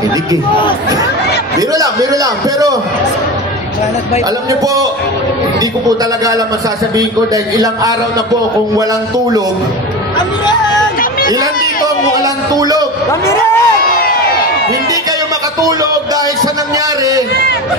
makinig eh. Biro lang. Pero, alam niyo po, hindi ko po talaga alam ang sasabihin ko dahil ilang araw na po kung walang tulog. Ilan dito ang walang tulog? Hindi kayo makatulog dahil sa nangyari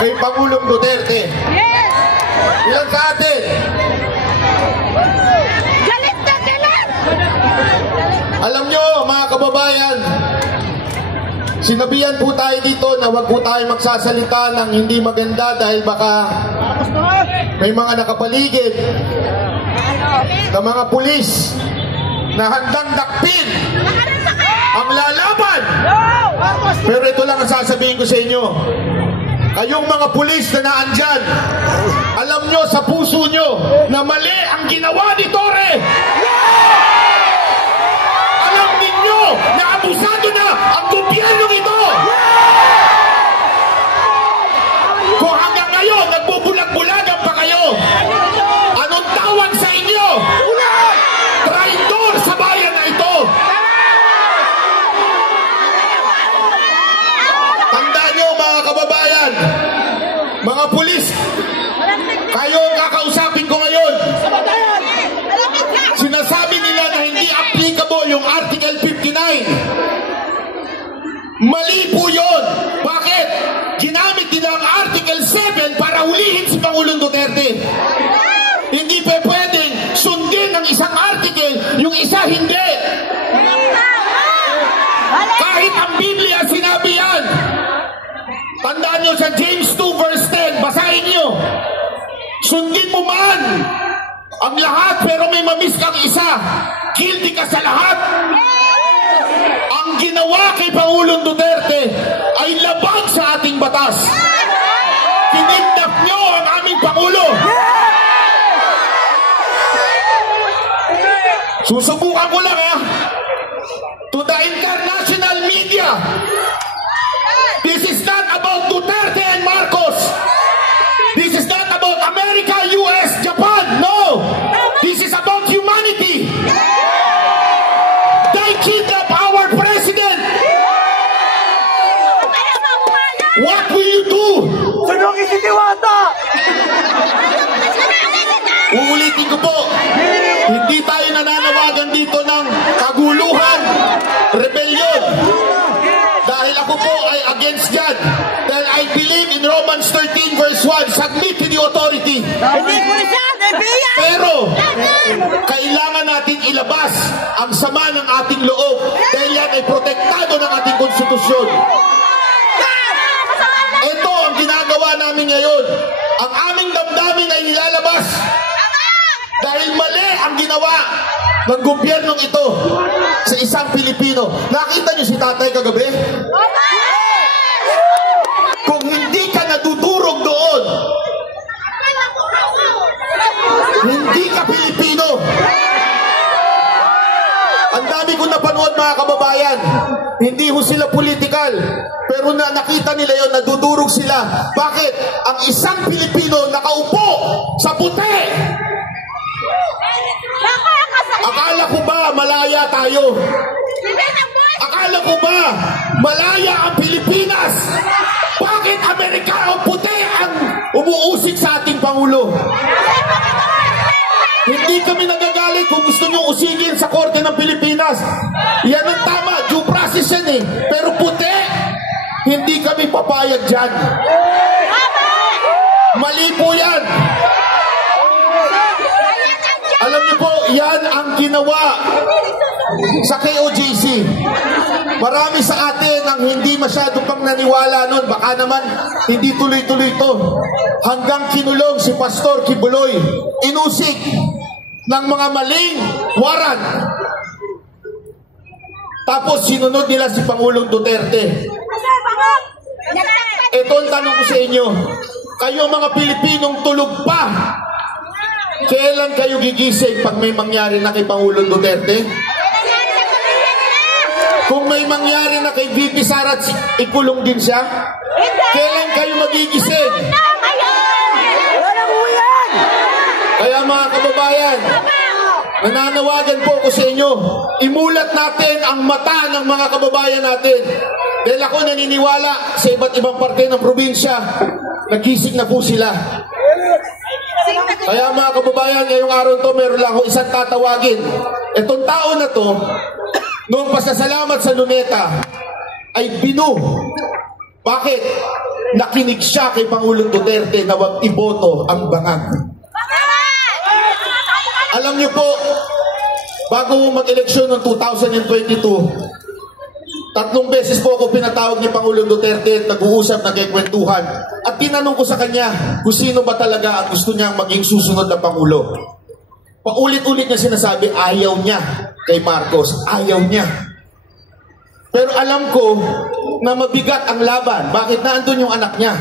kay Pangulong Duterte. Ilan sa atin? Alam nyo, mga kababayan, sinabihan po tayo dito na wag po tayo magsasalita ng hindi maganda dahil baka may mga nakapaligid na mga pulis na handang dakpin ang lalaban. Pero ito lang ang sasabihin ko sa inyo. Kayong mga pulis na naandyan, alam nyo sa puso nyo na mali ang ginawa ni Torre. Alam ninyo na abusado na ang gobyerno ito. Kung hanggang ngayon nagbubulag-bulagan pa kayo, anong tawag sa inyo? Traidor sa bayan na ito. Tandaan nyo mga kababayan, mga pulis, kayo ang kakausapin ko ngayon. Sinasabi nila na hindi applicable yung Article 59. Mali po yun. Bakit? Ginamit nila ang Article 7 para hulihin si Pangulong Duterte. Hindi pa pwedeng sundin ng isang article, yung isa hindi. Kahit ang Biblia sinabi yan. Tandaan nyo sa James 2 verse 10, basahin nyo. Sundin mo man ang lahat pero may mamiss kang isa, guilty ka sa lahat. Ang ginawa kay Pangulong Duterte ay labag sa ating batas. Kinidnap nyo ang aming Pangulo. Susubukan ko lang to the international media. This is not about Duterte and Marcos. This is not about America, US, Japan. No. This is about humanity. They kidnap our president. What will you do? Sunugin si Diwata! Uulitin ko po, hindi tayo nananawagan dito ng kaguluhan, rebellion. Dahil ako po ay against God. Dahil I believe in Romans 13 verse 1, submit to the authority. Pero, kailangan natin ilabas ang sama ng ating loob. Dahil yan ay protektado ng ating konstitusyon. Ito ang ginagawa namin ngayon. Ang aming damdamin ay nilalabas. Dahil mali ang ginawa ng gobyernong ito sa isang Pilipino. Nakita niyo si tatay kagabi? Kung hindi ka nadudurog doon, hindi ka Pilipino. Ang dami kong napanood mga kababayan. Hindi ho sila political. Pero nakita nila yon, nadudurog sila. Bakit? Ang isang Pilipino nakaupo sa puti. Akala ko ba malaya tayo? Akala ko ba malaya ang Pilipinas? Bakit Amerikano puti ang umuusik sa ating Pangulo? Hindi kami nagagalit kung gusto nyo usigin sa Korte ng Pilipinas. Yan ang tama, due process yan eh. Pero puti, hindi kami papayag dyan. Mali po yan. Alam niyo po, yan ang ginawa sa KOJC. Marami sa atin ang hindi masyado pang naniwala nun. Baka naman hindi tuloy-tuloy ito. Hanggang kinulong si Pastor Kibuloy. Inusik ng mga maling waran. Tapos sinunod nila si Pangulong Duterte. Ito ang tanong ko sa inyo. Kayo mga Pilipinong tulog pa, kailan kayo gigising pag may mangyari na kay Pangulong Duterte? Kung may mangyari na kay VP Sara, ikulong din siya? Kailan kayo magigising? Kaya mga kababayan, nananawagan po ko sa inyo, imulat natin ang mata ng mga kababayan natin. Dahil ako naniniwala sa iba't ibang parte ng probinsya, nagising na po sila. Kaya mga kababayan, ngayong araw to, meron lang ako isang tatawagin. Itong tao na to, noong pasasalamat sa Luneta, ay binu. Bakit? Nakinig siya kay Pangulong Duterte na wag iboto ang bangag. Alam niyo po, bago mag-eleksyon ng 2022, 3 beses po ako pinatawag ni Pangulong Duterte at nag-uusap, nagkikwentuhan. At tinanong ko sa kanya kung sino ba talaga ang gusto niyang maging susunod na Pangulo. Paulit-ulit niya sinasabi, ayaw niya kay Marcos. Ayaw niya. Pero alam ko na mabigat ang laban. Bakit? Naandun yung anak niya.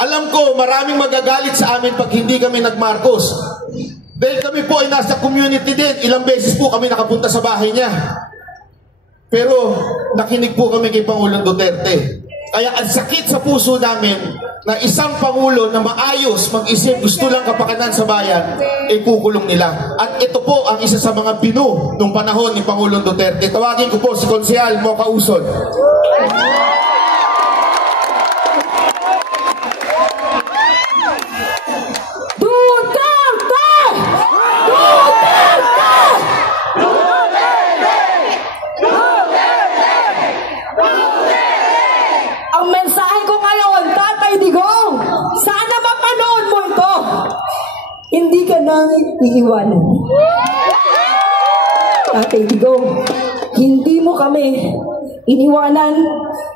Alam ko maraming magagalit sa amin pag hindi kami nag-Marcos. Dahil kami po ay nasa community din. Ilang beses po kami nakapunta sa bahay niya. Pero nakinig po kami kay Pangulong Duterte. Kaya ang sakit sa puso namin na isang Pangulo na maayos mag-isip, gusto lang kapakanan sa bayan, ay kukulong nila. At ito po ang isa sa mga binu nung panahon ni Pangulong Duterte. Tawagin ko po si Konsehal Mocha Usod. Hindi ka namin iiwanan. Tatay Digong, hindi mo kami iniwanan.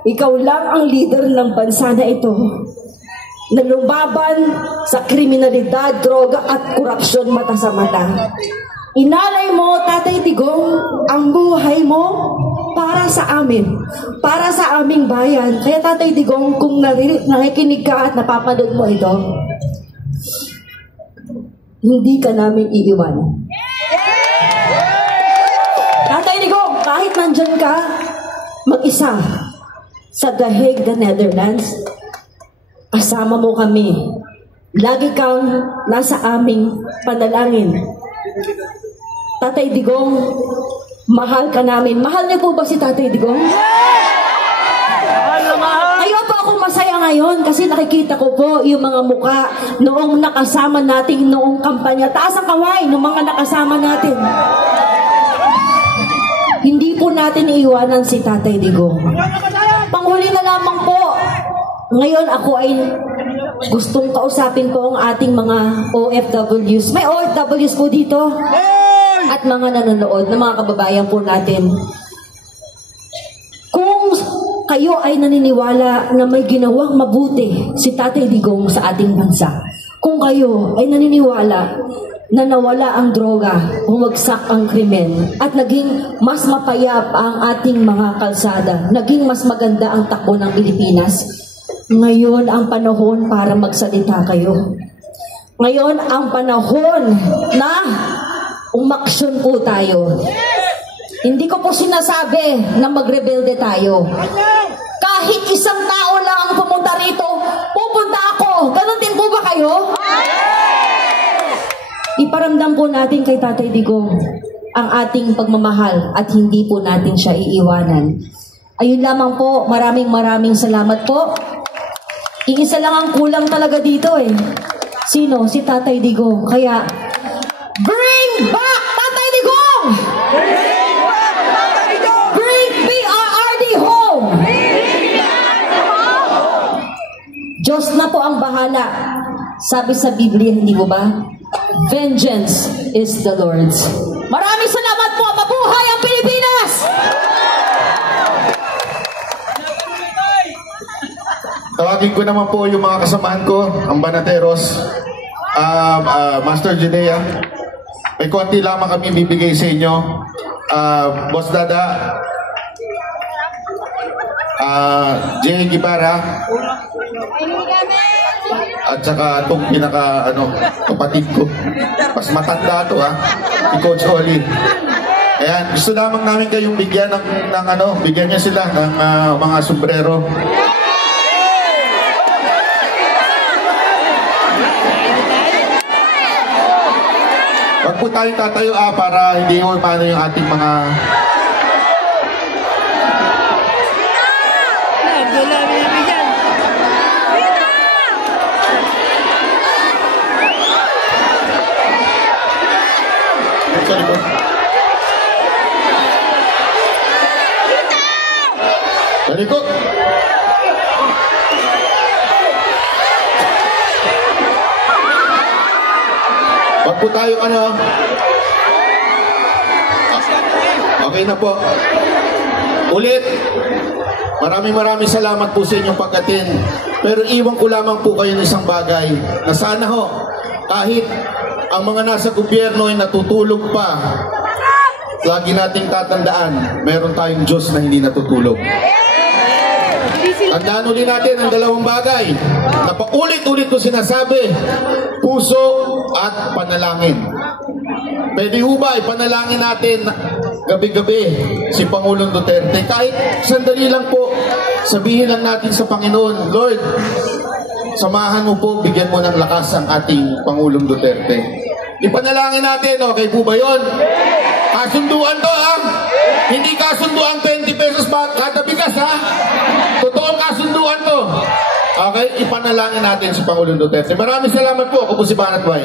Ikaw lang ang leader ng bansa na ito na lumaban sa kriminalidad, droga at korupsyon mata sa mata. Inalay mo, Tatay Digong, ang buhay mo para sa amin, para sa aming bayan. Kaya Tatay Digong, kung nakikinig ka at napapanood mo ito, hindi ka namin iiwan. Tatay Digong, kahit nandyan ka, mag-isa sa The Hague, the Netherlands, kasama mo kami. Lagi kang nasa aming panalangin. Tatay Digong, mahal ka namin. Mahal niyo po ba si Tatay Digong? Kaya po ako masaya ngayon kasi nakikita ko po yung mga muka noong nakasama natin noong kampanya. Taas ang kaway ng mga nakasama natin. Hindi po natin iiwanan si Tatay Digong. Panghuli na lamang po, ngayon ako ay gustong kausapin po ang ating mga OFWs. May OFWs po dito at mga nanonood na mga kababayan po natin. Kung kayo ay naniniwala na may ginawang mabuti si Tatay Digong sa ating bansa, kung kayo ay naniniwala na nawala ang droga, bumagsak ang krimen, at naging mas mapayapa ang ating mga kalsada, naging mas maganda ang takbo ng Pilipinas, ngayon ang panahon para magsalita kayo. Ngayon ang panahon na umaksyon po tayo. Hindi ko po sinasabi na magrebelde tayo. Kahit isang tao lang ang pumunta rito, pupunta ako. Ganon din po ba kayo? Iparamdam po natin kay Tatay Digong ang ating pagmamahal at hindi po natin siya iiwanan. Ayun lamang po, maraming salamat po. Iisa lang ang kulang talaga dito eh. Sino? Si Tatay Digong. Kaya, bring back Tatay Digong! Bring PRRD home! Diyos na po ang bahala. Sabi sa Biblia, hindi mo ba? Vengeance is the Lord's. Maraming salamat po. Mabuhay ang Pilipinas! Tawagin ko naman po yung mga kasamahan ko, ang Banateros, Master Judea. May konti lamang kami bibigay sa inyo. Boss Dada, Jay Gibara, at saka itong kapatid ko. Mas matanda ito si Coach Oli. Ayan, gusto lamang namin kayong bigyan bigyan niya sila ng mga sombrero. Wag po tayong tatayo para hindi mo paano yung ating mga... sa likod. Sa likod. Wag po tayo ano. Okay na po. Ulit, maraming salamat po sa inyong pagkatin. Pero iwan ko lamang po kayo ng isang bagay na sana ho, kahit ang mga nasa gobyerno ay natutulog pa, lagi nating tatandaan, meron tayong Diyos na hindi natutulog. Tandaan ulit natin ang dalawang bagay na paulit-ulit ko sinasabi, puso at panalangin. Pwede ho ba ipanalangin natin gabi-gabi si Pangulong Duterte? Kahit sandali lang po, sabihin lang natin sa Panginoon, Lord, samahan mo po, bigyan mo ng lakas ang ating Pangulong Duterte. Ipanalangin natin, okay po ba yun? Kasunduan to ha? Hindi kasunduan 20 pesos ba kada bigas ha? Totoong kasunduan to. Okay, ipanalangin natin si Pangulong Duterte. Maraming salamat po. Ako po si Banat Bay.